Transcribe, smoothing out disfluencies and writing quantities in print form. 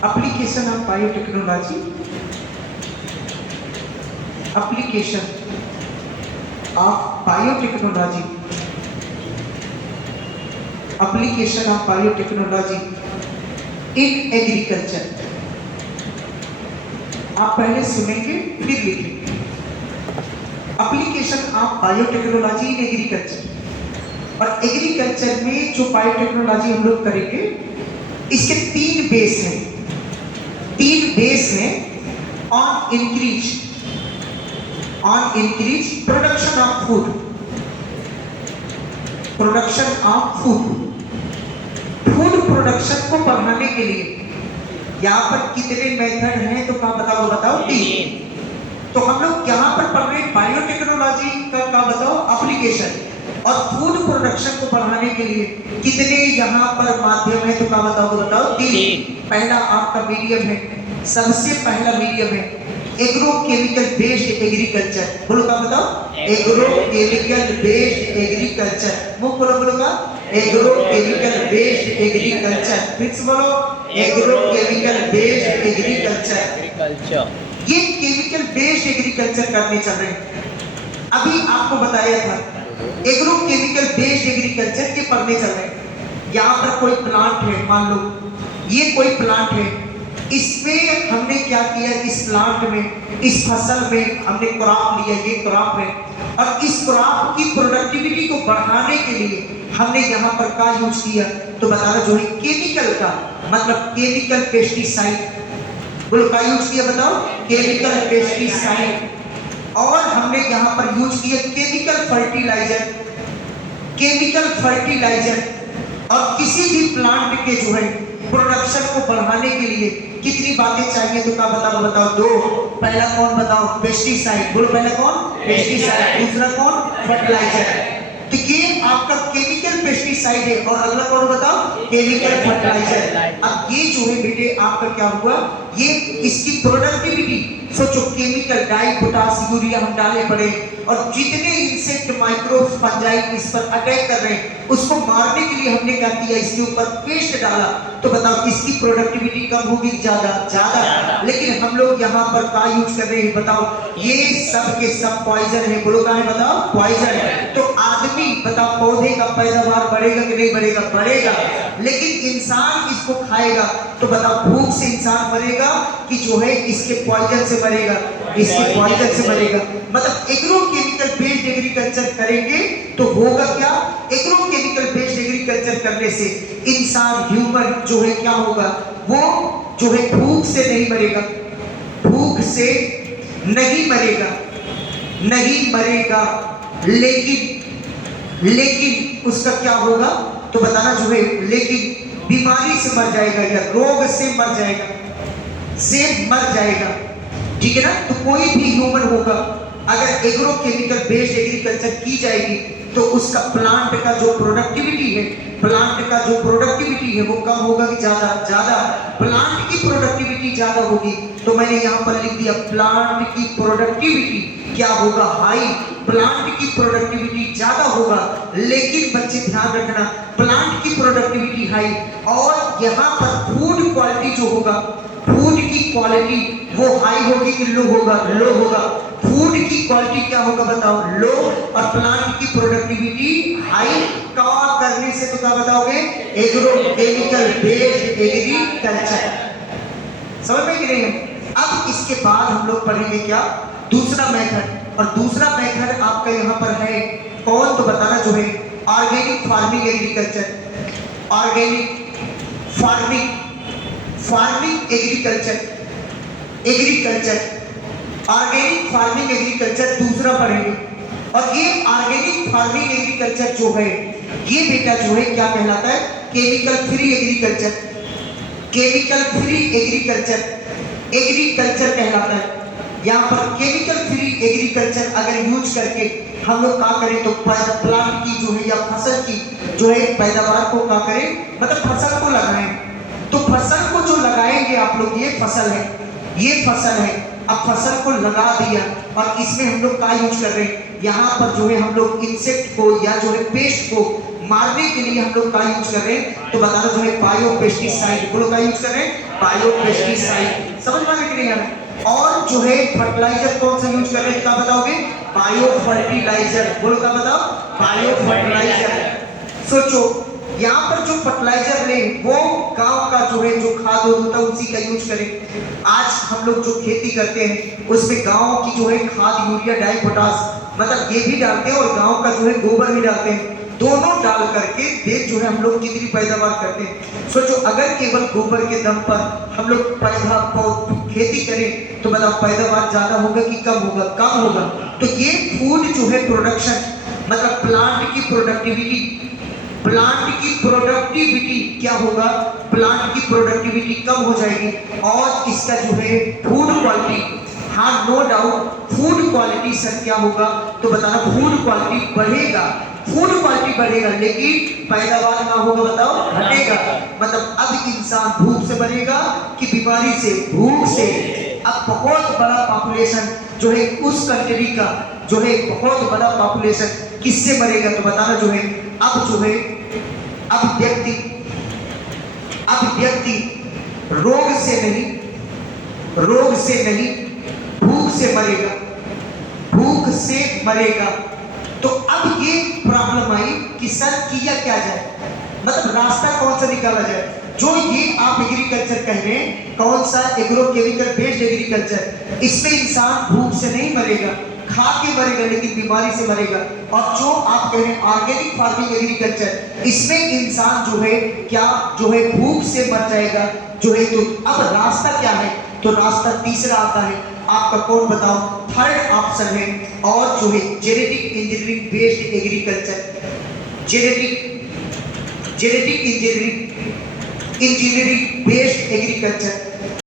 application of biotechnology, application of biotechnology, application of biotechnology in agriculture। आप पहले सुनेंगे फिर लिखेंगे। Application of biotechnology in agriculture. और एग्रीकल्चर में जो बायोटेक्नोलॉजी हम लोग करेंगे, इसके तीन बेस हैं। तीन बेस हैं। On increase production of food, production of food, food production को बढ़ाने के लिए यहाँ पर कितने मेथड हैं तो क्या बताओ? तीन। तो हम लोग यहाँ पर पढ़ रहे हैं बायोटेक्नोलॉजी का क्या बताओ? एप्लीकेशन। और फूड प्रोडक्शन को बढ़ाने के लिए कितने यहाँ पर माध्यम है तो क्या बताओ? तीन। पहला आपका मीडियम है, सबसे पहला मीडियम है एग्रो केमिकल बेस्ड एग्रीकल्चर। बोलो क्या बताओ? Agro chemical based agriculture. मुंह बोलो का एग्रो केमिकल बेस्ड एग्रीकल्चर। फिर से बोलो एग्रो केमिकल बेस्ड एग्रीकल्चर। ये केमिकल बेस्ड एग्रीकल्चर करने चल रहे हैं। अभी आपको बताया था एग्रो केमिकल बेस्ड एग्रीकल्चर के पढ़ने चल रहे हैं। यहाँ पर कोई प्लांट है, मान लो ये कोई प्लांट है, इसमें हमने क्या किया? इस प्लांट में, इस फसल में हमने क्रॉप लिया, ये क्रॉप है, और इस क्रॉप की प्रोडक्टिविटी को बढ़ाने के लिए हमने यहाँ पर क्या यूज किया? तो बताना जो है केमिकल का, मतलब केमिकल पेस्टिसाइड। बोलो क्या यूज किया बताओ? Chemical pesticide. और हमने यहाँ पर यूज किया केमिकल फर्टिलाइजर, केमिकल फर्टिलाइजर। और किसी भी प्लांट के जो है प्रोडक्शन को बढ़ाने के लिए कितनी बातें चाहिए तो क्या बताओ? दो। पहला कौन बताओ? पेस्टिसाइड। बोलो पहला कौन? पेस्टिसाइड। दूसरा कौन? फर्टिलाइजर। तो ये आपका केमिकल पेस्टिसाइड है। और अगला कौन बताओ? Chemical fertiliser. अब ये जो है बेटे आपका क्या हुआ? ये इसकी प्रोडक्टिविटी सोचो, केमिकल डाई पोटास यूरिया हम डाले पड़े, और जितने इंसेक्ट माइक्रोब्स फंजाई इस पर अटैक कर रहे हैं उसको मारने के लिए हमने क्या किया? इसके ऊपर पेस्ट डाला। तो बताओ इसकी प्रोडक्टिविटी कम होगी ज्यादा। लेकिन हम लोग यहाँ पर क्या यूज कर रहे हैं बताओ? ये सब के सब पॉइजन है। बोलो क्या है बताओ? पॉइजन है। तो आदमी बताओ पौधे का पैदावार बढ़ेगा कि नहीं बढ़ेगा? बढ़ेगा। लेकिन इंसान इसको खाएगा तो बताओ भूख से इंसान मरेगा कि जो है इसके पॉइजन से मरेगा? इसके पॉइजन से मरेगा। मतलब एग्रो केमिकल बेस्ड एग्रीकल्चर करेंगे तो होगा क्या? एग्रो केमिकल बेस्ड एग्रीकल्चर करने से इंसान ह्यूमन जो है क्या होगा? वो जो है भूख से नहीं मरेगा, भूख से नहीं मरेगा, लेकिन उसका क्या होगा तो बताना जो है, लेकिन बीमारी से मर जाएगा या रोग से मर जाएगा। ठीक है ना? तो कोई भी ह्यूमन होगा अगर एग्रो केमिकल बेस्ड एग्रीकल्चर की जाएगी तो उसका प्लांट का जो प्रोडक्टिविटी है वो कम होगा कि ज्यादा? प्लांट की प्रोडक्टिविटी ज्यादा होगी। तो मैंने यहाँ पर लिख दिया प्लांट की प्रोडक्टिविटी क्या होगा? हाई। प्लांट की प्रोडक्टिविटी ज्यादा होगा, लेकिन बच्चे ध्यान रखना प्लांट की प्रोडक्टिविटी हाई। और यहाँ पर फूड क्वालिटी जो होगा, फूड की क्वालिटी वो हाई होगी कि लो होगा? लो होगा। फूड की क्वालिटी क्या होगा बताओ? लो। और प्लांट की प्रोडक्टिविटी हाई। कवर करने से तो क्या बताओगे? Agro chemical based agriculture. समझ में कि नहीं? अब इसके बाद हम लोग पढ़ेंगे क्या? दूसरा मेथड। और दूसरा मेथड आपका यहाँ पर है कौन तो बताना जो है organic farming agriculture. Organic farming agriculture organic farming agriculture दूसरा पढ़ेंगे। और ये ऑर्गेनिक फार्मिंग एग्रीकल्चर जो है ये बेटा जो है क्या कहलाता है? Chemical free agriculture. Chemical free agriculture कहलाता है। यहाँ पर केमिकल फ्री एग्रीकल्चर अगर यूज करके हम लोग क्या करें तो प्लांट की जो है या फसल की जो है पैदावार को क्या करें? मतलब फसल को लगाएं। तो फसल को जो लगाएंगे आप लोग, ये फसल है। अब फसल को लगा दिया और इसमें हम लोग क्या यूज कर रहे हैं? यहाँ पर जो है हम लोग इंसेक्ट को या जो है पेस्ट को मारने के लिए हम लोग का यूज कर रहे हैं, तो बताना जो है बायो पेस्टिसाइड, बोलो का यूज कर रहे हैं, बायो पेस्टिसाइड। समझ में आ रहा है कि नहीं आ रहा? और जो है फर्टिलाइजर कौन सा यूज कर रहे हैं, क्या बताओगे, बायो फर्टिलाइजर, बोलो क्या बताओ, बायो फर्टिलाइजर। सोचो यहाँ पर जो फर्टिलाइजर ले वो गांव का जो है जो खाद होता है उसी का यूज करें। आज हम लोग जो खेती करते हैं उसमें गांव की जो है खाद, यूरिया, डाई, पोटास, मतलब ये भी डालते हैं और गांव का जो है गोबर भी डालते हैं। दोनों डाल करके देख जो है हम लोग कितनी पैदावार करते हैं। सोचो अगर केवल गोबर के दम पर हम लोग खेती करें तो बताओ पैदावार ज्यादा होगा कि कम होगा, कम होगा। तो ये फूड जो है प्रोडक्शन, मतलब प्लांट की प्रोडक्टिविटी, प्लांट की प्रोडक्टिविटी क्या होगा, प्लांट की प्रोडक्टिविटी कम हो जाएगी और इसका जो है फूड क्वालिटी, हाँ no doubt food quality sir क्या होगा, तो बताना फूड क्वालिटी बढ़ेगा, फूड क्वालिटी बढ़ेगा लेकिन पैदावार ना होगा, बताओ घटेगा। मतलब अब इंसान भूख से मरेगा कि बीमारी से, भूख से। अब बहुत बड़ा पॉपुलेशन जो है उस कंट्री का जो है बहुत बड़ा पॉपुलेशन किससे मरेगा, तो बताना जो है अब जो है अब व्यक्ति रोग से नहीं भूख से मरेगा, भूख से मरेगा। तो अब ये प्रॉब्लम आई कि सर किया क्या जाए, मतलब रास्ता कौन सा निकाला जाए। जो ये आप एग्रीकल्चर कह रहे हैं, कौन सा एग्रो केमिकल बेस्ड एग्रीकल्चर, इसमें इंसान भूख से नहीं मरेगा, खा के मरेगा लेकिन बीमारी से मरेगा। और जो आप कह रहे हैं ऑर्गेनिक फार्मिंग एग्रीकल्चर, इसमें इंसान जो है क्या जो है भूख से मर जाएगा जो है। तो अब रास्ता क्या है, तो रास्ता तीसरा आता है आपका, कौन बताओ, थर्ड ऑप्शन है और जो है genetic engineering based agriculture, genetic engineering based agriculture.